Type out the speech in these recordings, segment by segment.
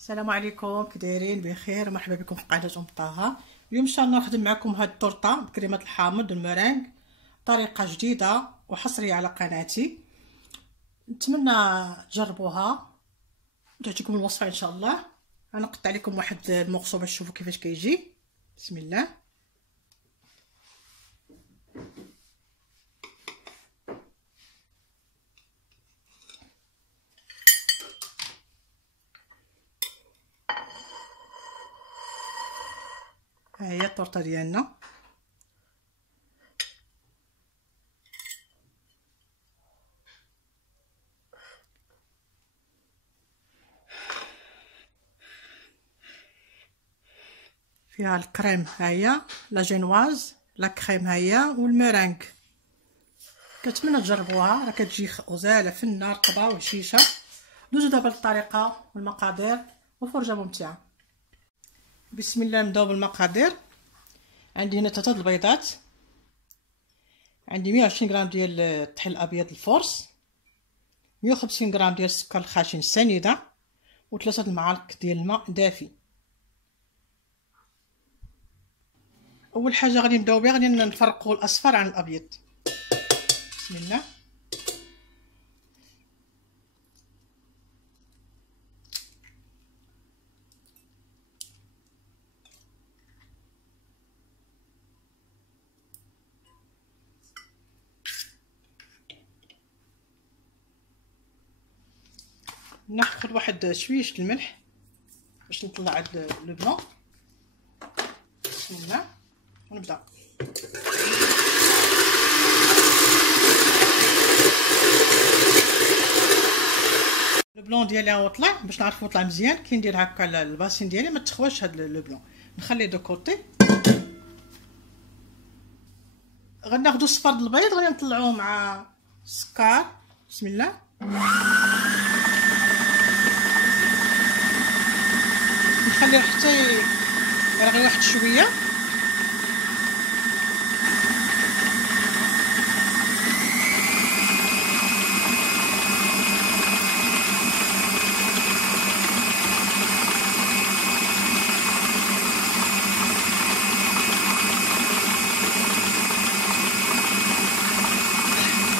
السلام عليكم، كي دايرين؟ بخير. مرحبا بكم في قناه ام طه. اليوم ان شاء الله نخدم معكم هاد التورته بكريمه الحامض والمرانج، طريقه جديده وحصريه على قناتي. نتمنى تجربوها وتعجبكم الوصفه ان شاء الله. انا قطع لكم واحد المقصو باش تشوفوا كيفاش كيجي. بسم الله. ها هي التورته ديالنا. فيها الكريم، ها هي لا جينواز، لا كريم ها هي، والمرانج. كنتمنى تجربوها، راه كتجي غزاله فنه رطبه وهشيشه. ندوزو دابا للطريقه والمقادير وفرجه ممتعه. بسم الله. نبداو بالمقادير. عندي هنا 3 البيضات، عندي 120 غرام ديال الطحين الابيض الفورس، 150 غرام ديال السكر الخاشن السنيده، و3 المعالق ديال الماء دافي. اول حاجه غادي نبداو بها، غادي نفرقوا الاصفر عن الابيض. بسم الله. ناخذ واحد شويش الملح باش نطلع لو بلون. بسم الله ونبدا. لو بلون ديالي هو طلع. باش نعرفو طلع مزيان كي ندير هكا الباسين ديالي ما تخواش هاد لو بلون، نخليه دو كوتي. غناخدو الصفر د البيض، غادي نطلعوه مع السكر. بسم الله. نخليه حتى يرغي واحد شويه.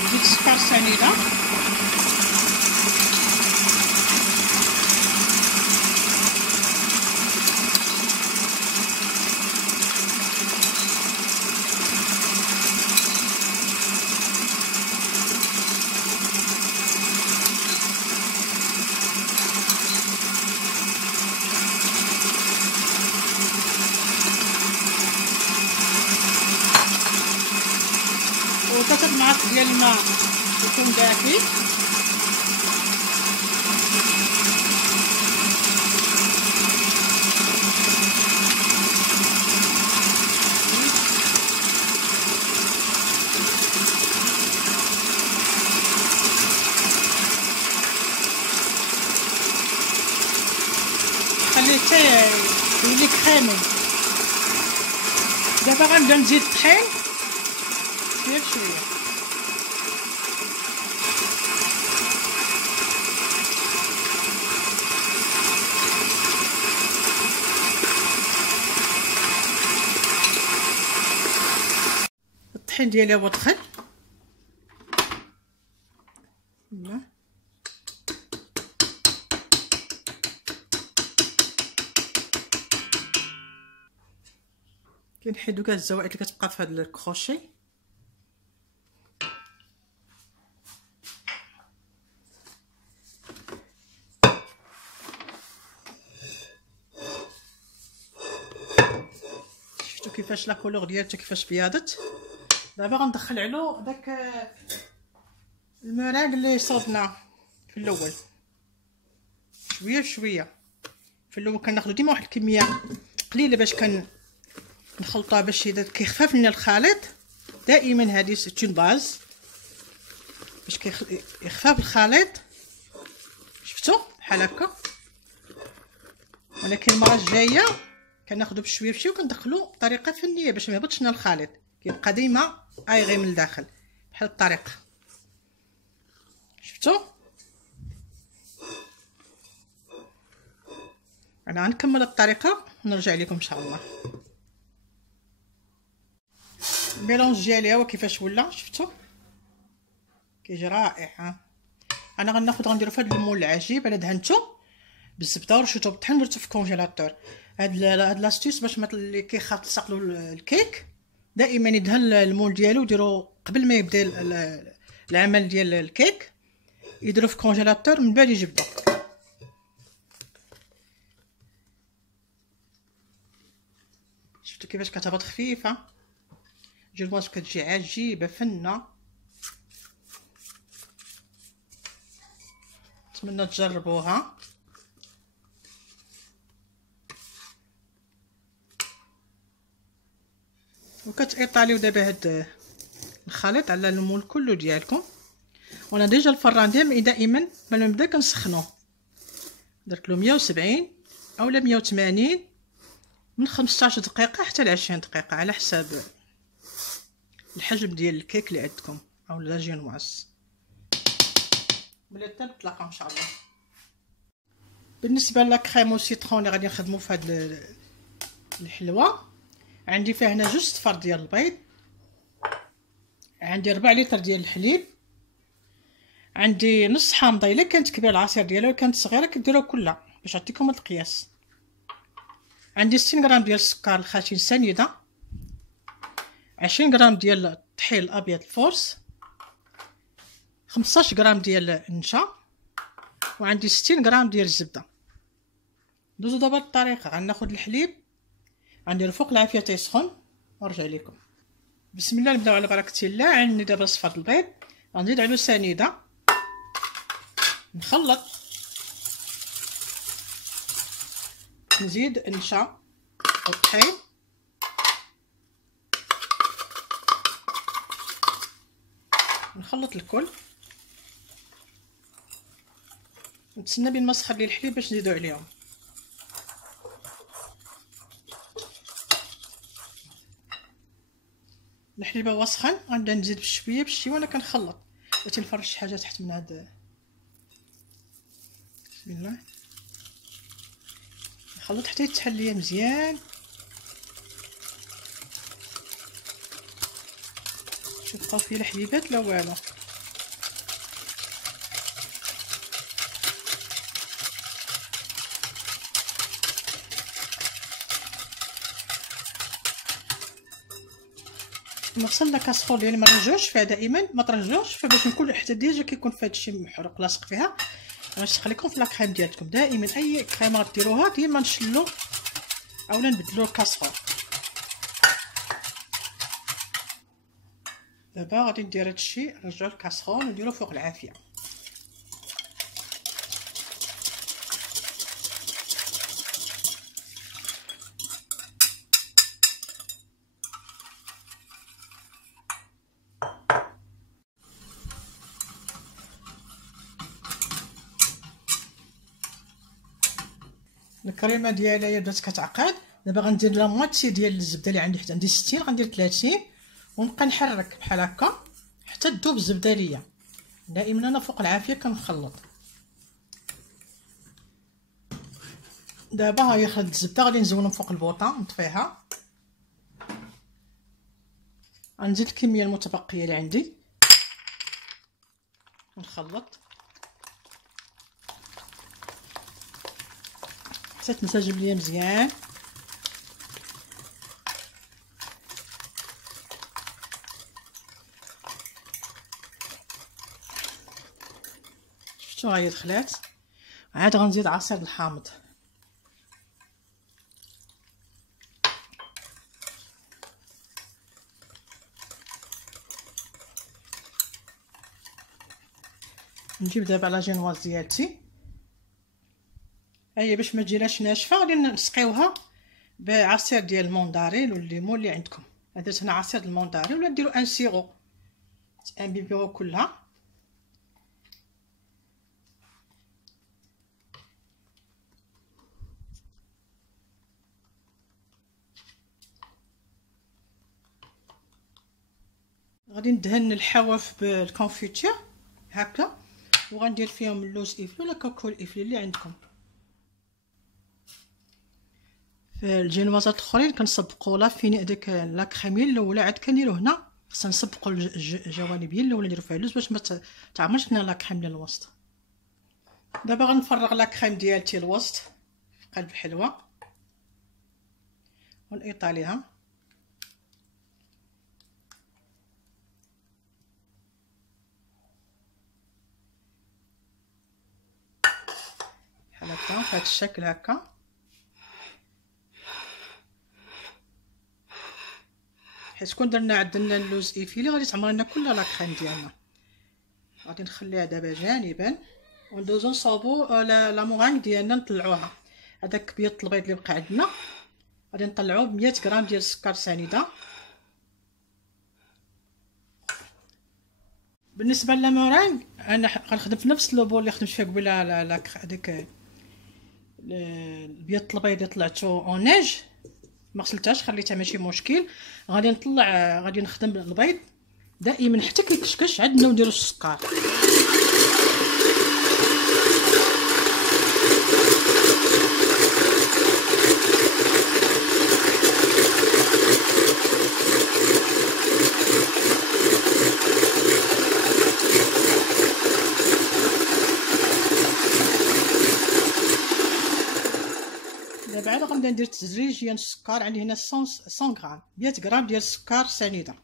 نزيد السكر السنيده. و3 المعالق ديال الماء يكون دافي. خليه حتى يولي كريمي. دابا غنبدا نزيد الطحين شويه بشويه. الطحين ديالي هو دخل. لا كنحيدو كاع الزوائد اللي كتبقى في هذا الكروشي. شفتوا كيفاش لا كولور ديالته كيفاش بياضت. دابا غندخل عليه داك المرانج اللي صوبنا في الاول شويه بشويه. في الاول كناخذوا ديما واحد الكميه قليله باش نخلطوها باش كيخفف لنا الخليط. دائما هذه سيتون باز باش يخفف الخليط. شفتوا بحال هكا. ولكن المره الجايه كناخذوا بشويه بشويه وكندخلوا بطريقه فنيه باش ما يهبطش لنا الخليط، كيبقى ديما ايغي من الداخل بحال الطريقه. شفتوا انا غنكمل الطريقه ونرجع لكم ان شاء الله. الميلونج ديالي هو كيفاش ولا، شفتوا كيجي رائع. انا غنديرو في هذا المول العجيب. انا دهنتو بالزبده ورشيتو بالطحين ودرتو في الكونجيلاتور. هاد لاستيس باش اللي كيخاف تلصق له الكيك دائما يدهن المول ديالو، يديرو قبل ما يبدا العمل ديال الكيك، يديرو في الكونجيلاتور من بعد يجبدو. شفتوا كيفاش كتهبط خفيفه، جربات كتجي عجيبه فنه. نتمنى تجربوها. وكتايطاليو دابا هاد الخليط على المول كله ديالكم. وانا ديجا الفران دائما ما نبدا كنسخنوه، درت له 170 اولا 180 من 15 دقيقه حتى ل 20 دقيقه على حساب الحجم ديال الكيك اللي عندكم او لا جينواز. ملي نتلاقاو ان شاء الله. بالنسبه لا كريم وسيترون اللي غادي نخدمو في هاد الحلوه، عندي فيها هنا جوج صفار ديال البيض، عندي 4 لتر ديال الحليب، عندي نص حامضه الا كانت كبيره العصير ديالها، كانت صغيره كديروها كلها باش نعطيكم القياس. عندي 60 غرام ديال السكر الخشن سنيده، 20 غرام ديال الطحين الابيض الفورس، 15 غرام ديال النشا، وعندي 60 غرام ديال الزبده. دوزو دابا الطريقه. غناخذ الحليب غنديرو فوق العافيه تيسخن ونرجع لكم. بسم الله، نبداو على بركه الله. عندي دابا صفار البيض غنزيد عليه سنيده، نخلط، نزيد النشا والطحين، نخلط الكل، نتسنى بين ما سخن لي الحليب باش نزيدو عليهم. الحليب هو سخن، غنبدا نزيد بشويه بشويه وانا كنخلط. بغيتي نفرش شي حاجه تحت من هاد. بسم الله، نخلط حتى يتحل ليا مزيان. شوف بقاو فيه الحليبات لا والو. نغسل لاكاسفول ديالي، ما نرجعوش فيها دائما، ما ترجعوش فيها باش نكون حتى ديجا كيكون فيها هادشي محروق لاصق فيها. غنشتغل لكم في لاكريم ديالكم. دائما اي كريمه ديروها ديما نشلو اولا نبدلو الكاسفول. دابا غادي ندير هادشي، نرجعو الكاسرول ونديرو فوق العافيه. الكريمه ديالي بدات كتعقد. دابا غندير لا مواتي ديال الزبده اللي عندي، حتى عندي 60 غندير 30 ونبقى نحرك بحال هكا حتى تذوب الزبده ليا. دائما انا فوق العافيه كنخلط. دابا ها هي خدت الزبده، غادي نزولهم فوق البوطه نطفيها. غنزيد الكميه المتبقيه اللي عندي نخلط حتى تنسجم ليا مزيان. شفتوا هي دخلات. عاد غنزيد عصير الحامض. نجيب دابا لا جينواز ديالتي، هي باش ما تجيناش ناشفه غادي نسقيوها بعصير ديال المونداريل والليمون اللي عندكم. درت هنا عصير المونداريل، ولا ديروا ان سيرو ان بيبيرو كلها. غادي ندهن الحواف بالكونفيتير هكا، وغندير فيهم اللوز افلي ولا كاكاو افلي اللي عندكم. في الجينوازات الاخرين كنسبقوا لافيني ديك لا كريمي الاولى عاد كنديرو هنا. خصنا نسبقوا الجوانبيه الاولى نديرو فيها اللوز باش ما تعمرش لنا لا كريم ديال الوسط. دابا غنفرغ لا كريم ديالتي الوسط في قلب الحلوه ونقيطاليها بحال هكا بهذا الشكل هكا. حيت كون درنا عندنا اللوز ايفيلي غادي تعمر لنا كل لا كريم ديالنا. غادي نخليها دابا جانبا وندوزو نصاوبو لا مورانغ ديالنا نطلعوها. هذاك بيض البيض اللي بقى عندنا غادي نطلعوه ب 100 غرام ديال السكر سنيده. بالنسبه للمورانغ انا غنخدم في نفس اللوبو اللي خدمت فيه قبيله هذاك البيض البيض اللي طلعته اونيج ما غسلتهاش خليتها ماشي مشكل. غادي نطلع غادي نخدم البيض دائما حتى كيكشكش عندنا ونديرو السكر. دابا عاد غنبدا ندير تدريجيا السكر. عندي هنا 100 غرام 100 غرام ديال السكر سنيده.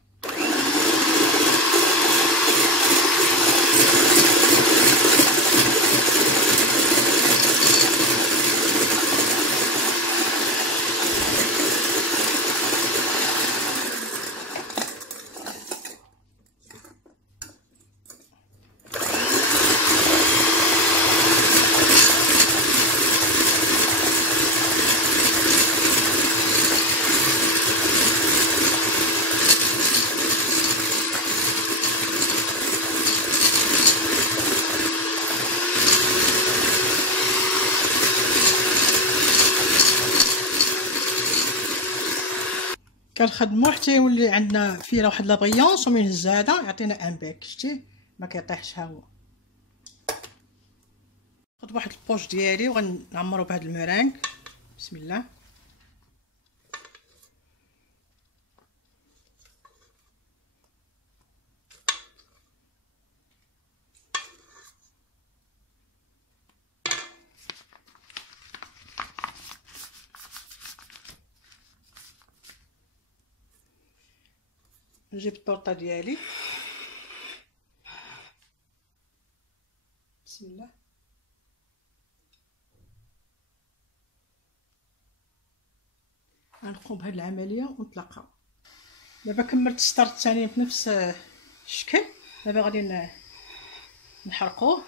كنخدمو حتى يولي عندنا فيه واحد لا بريونس ومن هز هذا يعطينا ان باك. شتي ما كيطيحش ها هو. ناخذ واحد البوش ديالي وغنعمرو بهاد المورانغ. بسم الله. نجيب الطورطه ديالي. بسم الله. غنقوم بهاد العمليه ونطلقها. دابا كملت السطر الثاني بنفس الشكل. دابا غادي نحرقوه.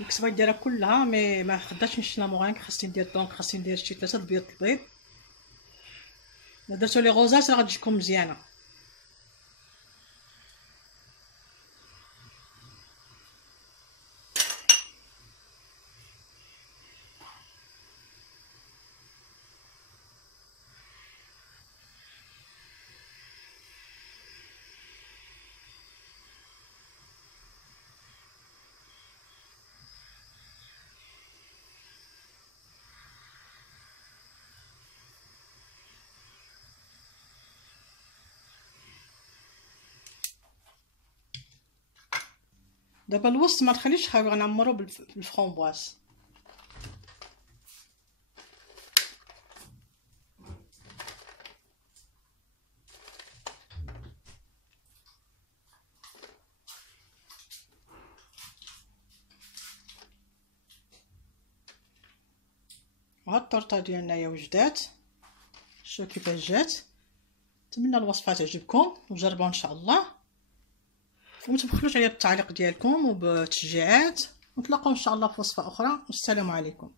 الكسبه دايره كلها مي ما خداتش نشي لا مورانغ. خاصني ندير دونك خاصني ندير شي 3 البيض البيض. درتو لي غوزات راه غتجيكم مزيانه. دابا الوسط ما تخليش خاوي غنعمرو بالفرامبواز. وهاد الطورطه ديالنا هي وجدات. شوفوا كيفاش جات. نتمنى الوصفه تعجبكم وجربوها ان شاء الله. وما تبخلوش عليا بالتعليق ديالكم وبالتشجيعات. نتلاقاو ان شاء الله في وصفه اخرى والسلام عليكم.